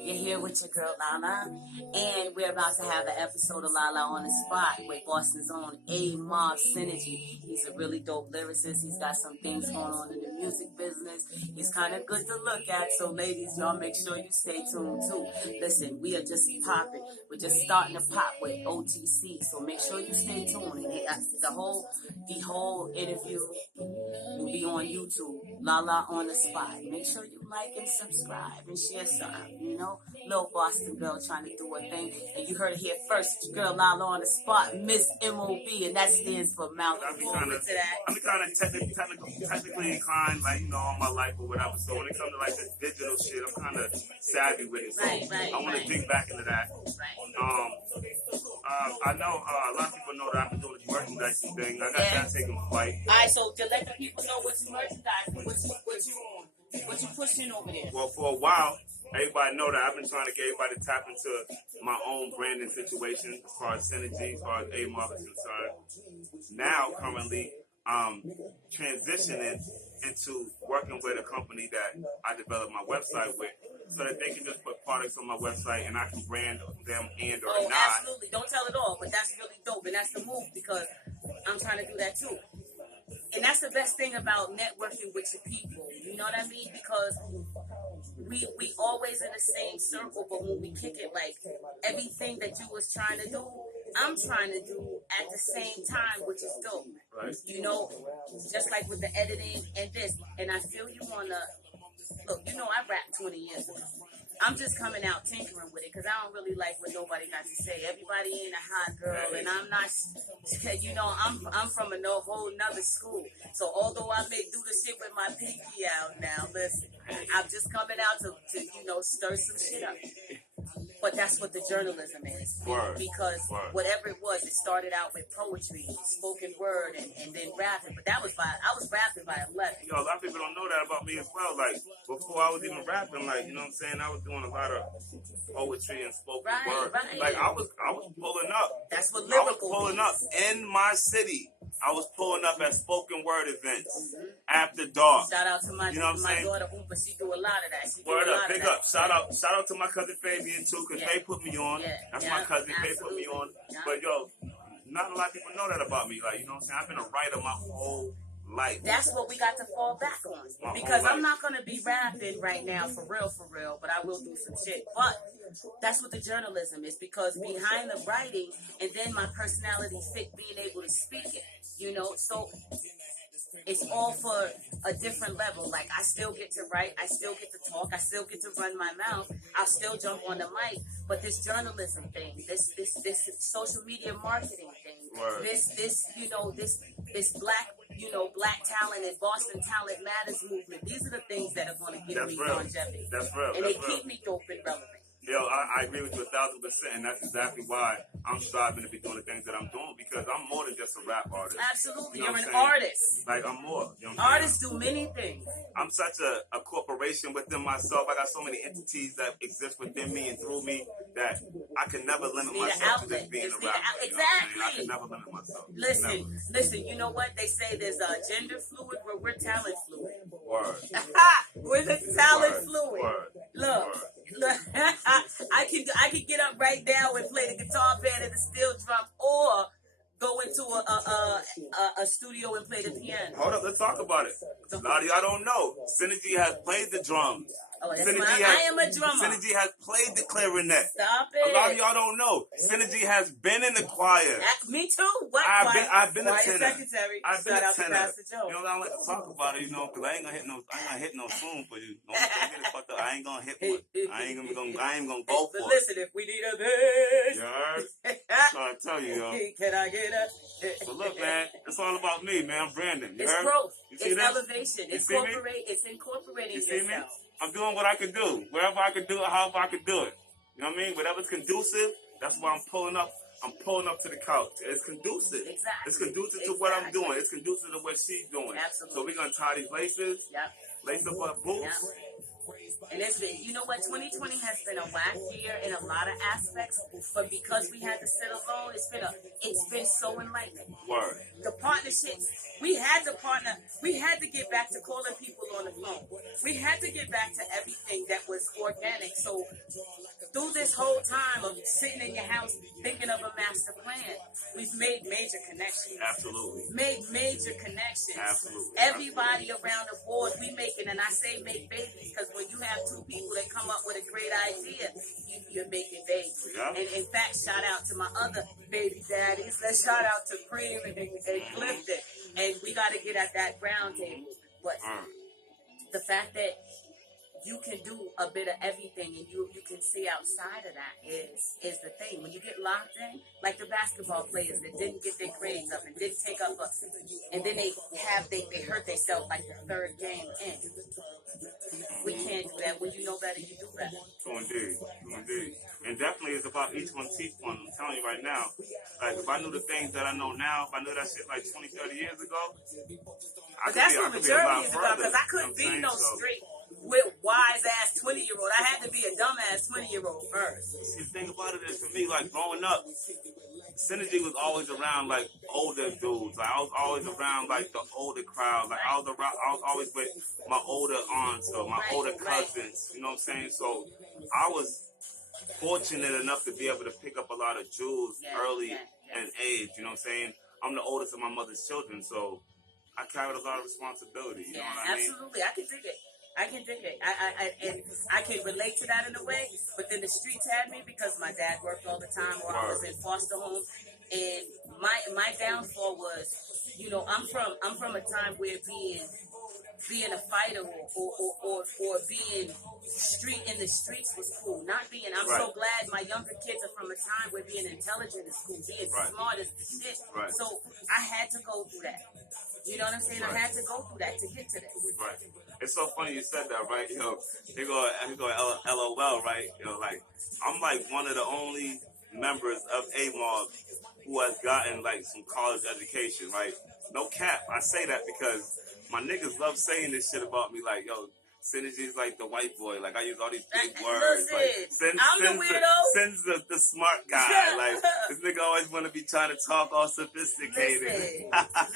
You're here with your girl Lala, and we're about to have an episode of Lala on the Spot with Boston's own Amob Synagy. He's a really dope lyricist. He's got some things going on in the music business. He's kind of good to look at, so ladies, y'all make sure you stay tuned too. Listen, we are just popping. We're just starting to pop with OTC, so make sure you stay tuned. And the whole interview will be on YouTube, Lala on the Spot. Make sure you like and subscribe and share some, little Boston girl trying to do her thing. And you heard it here first, it's your girl Lala on the Spot, Miss Mob, and that stands for Mouth. I'm kind of technically inclined, all my life or whatever. So when it comes to this digital shit, I'm kind of savvy with it. So I want to dig back into that. I know a lot of people know that I've been doing this merchandising thing. I got that taking flight. All right, so to let the people know what you merchandising, what you pushing over there. Well, for a while, everybody know that I've been trying to get everybody to tap into my own branding situation as far as Synagy, as far as Amob is concerned. Now, currently, transitioning into working with a company that I developed my website with, so that they can just put products on my website and I can brand them and or not. Absolutely. Don't tell it all, but that's really dope, and that's the move because I'm trying to do that too. And that's the best thing about networking with your people. You know what I mean? Because we always in the same circle, but when we kick it, everything that you was trying to do, I'm trying to do at the same time, which is dope. Right. Just like with the editing and this. And I feel you want to, look, I rapped 20 years ago. I'm just coming out tinkering with it because I don't really like what nobody got to say. Everybody ain't a hot girl, and I'm not, I'm from a whole nother school. So although I may do the shit with my pinky out now, listen, I'm just coming out to stir some shit up. But that's what the journalism is. Because whatever it was, it started out with poetry, spoken word, and then rapping. But I was rapping by 11. A lot of people don't know that about me as well. Before I was even rapping, I was doing a lot of poetry and spoken word. Right. I was pulling up. That's what lyrical I was pulling up in my city. I was pulling up at spoken word events after dark. Shout out to my daughter Upa. She do a lot of that. Big up. Shout out to my cousin Fabian too, because Faye put me on. That's my cousin. Faye put me on. Yeah. But not a lot of people know that about me. I've been a writer my whole life. That's what we got to fall back on. Because I'm not gonna be rapping right now for real, but I will do some shit. But that's what the journalism is, because behind the writing and then my personality fit being able to speak it. So it's all for a different level. I still get to write, I still get to talk, I still get to run my mouth, I'll still jump on the mic. But this journalism thing, this social media marketing thing, this black talent and Boston Talent Matters movement, these are the things that are going to give me longevity. That's real. And they keep me dope and relevant. I agree with you 1,000%, and that's exactly why I'm striving to be doing the things that I'm doing, because I'm more than just a rap artist. Absolutely, you're an artist. I'm more. Artists do many things. I'm such a corporation within myself. I got so many entities that exist within me and through me that I can never limit myself to just being a rapper. Exactly. I can never limit myself. Listen. You know what they say? There's gender fluid, where we're talent fluid. Word. We're the talent fluid. Word. Look. I can get up right now and play the guitar band and the steel drum, or go into a studio and play the piano. Hold up, let's talk about it. A lot of y'all don't know. Synagy has played the drums. Oh, I am a drummer. Synagy has played the clarinet. Stop it. A lot of y'all don't know. Synagy has been in the choir. Me too. What? I've been a tenor. Secretary. I've been a tenor. Pastor Joe. I don't like to talk about it, because I ain't gonna hit no spoon for you. Don't get it fucked up. I ain't gonna hit one. I ain't gonna go for it. But listen, if we need a bitch. You heard? That's what I tell you, yo. Can I get a? But look, man, it's all about me, man. I'm Brandon. It's growth. It's elevation. It's incorporating yourself. I'm doing what I can do, wherever I can do it, however I can do it. You know what I mean? Whatever's conducive, that's why I'm pulling up. I'm pulling up to the couch. It's conducive. Exactly. It's conducive to what I'm doing. It's conducive to what she's doing. Absolutely. So we're gonna tie these laces. Yep. Lace up our boots. Yep. And it's been, you know what, 2020 has been a whack year in a lot of aspects, but because we had to sit alone, it's been so enlightening. Word. The partnerships, we had to partner, we had to get back to calling people on the phone. We had to get back to everything that was organic. So through this whole time of sitting in your house thinking of a master plan, we've made major connections. Absolutely. Made major connections. Absolutely. Everybody around the board, we making, and I say make babies because when you have two people that come up with a great idea, you're making babies. Yeah. And in fact, shout out to my other baby daddies. Let's shout out to Cream and Clifton. And we got to get at that ground table. But the fact that you can do a bit of everything and you can see outside of that is the thing. When you get locked in, like the basketball players that didn't get their grades up and didn't take up and then they hurt themselves like the third game in. We can't do that. When you know better, you do better. Indeed. And definitely it's about each one teach one. I'm telling you right now, like if I knew the things that I know now, if I knew that shit like 20, 30 years ago, but that's what maturity is about, because I couldn't be no straight with wise ass 20-year-old. I had to be a dumbass 20-year-old first. See, the thing about it is, for me, like growing up, Synagy was always around like older dudes. Like I was always around like the older crowd. Like I was always with my older aunts or my older cousins. You know what I'm saying? So I was fortunate enough to be able to pick up a lot of jewels early in age. You know what I'm saying? I'm the oldest of my mother's children, so I carried a lot of responsibility. You know what I mean? Absolutely. I can dig it. And I can relate to that in a way, but then the streets had me because my dad worked all the time or I was in foster homes. And my downfall was, you know, I'm from a time where being a fighter or being in the streets was cool. I'm so glad my younger kids are from a time where being intelligent is cool, being smart is the shit. Right. So I had to go through that. You know what I'm saying? I had to go through that to get to this. Right. It's so funny you said that, right? Yo, they go LOL, right? Yo, like I'm like one of the only members of Amob who has gotten like some college education, right? No cap. I say that because my niggas love saying this shit about me, like, yo, Synagy's like the white boy. Like I use all these big words. Listen, like, I'm the weirdo. Sin's the smart guy. Like this nigga always want to be trying to talk all sophisticated. Listen.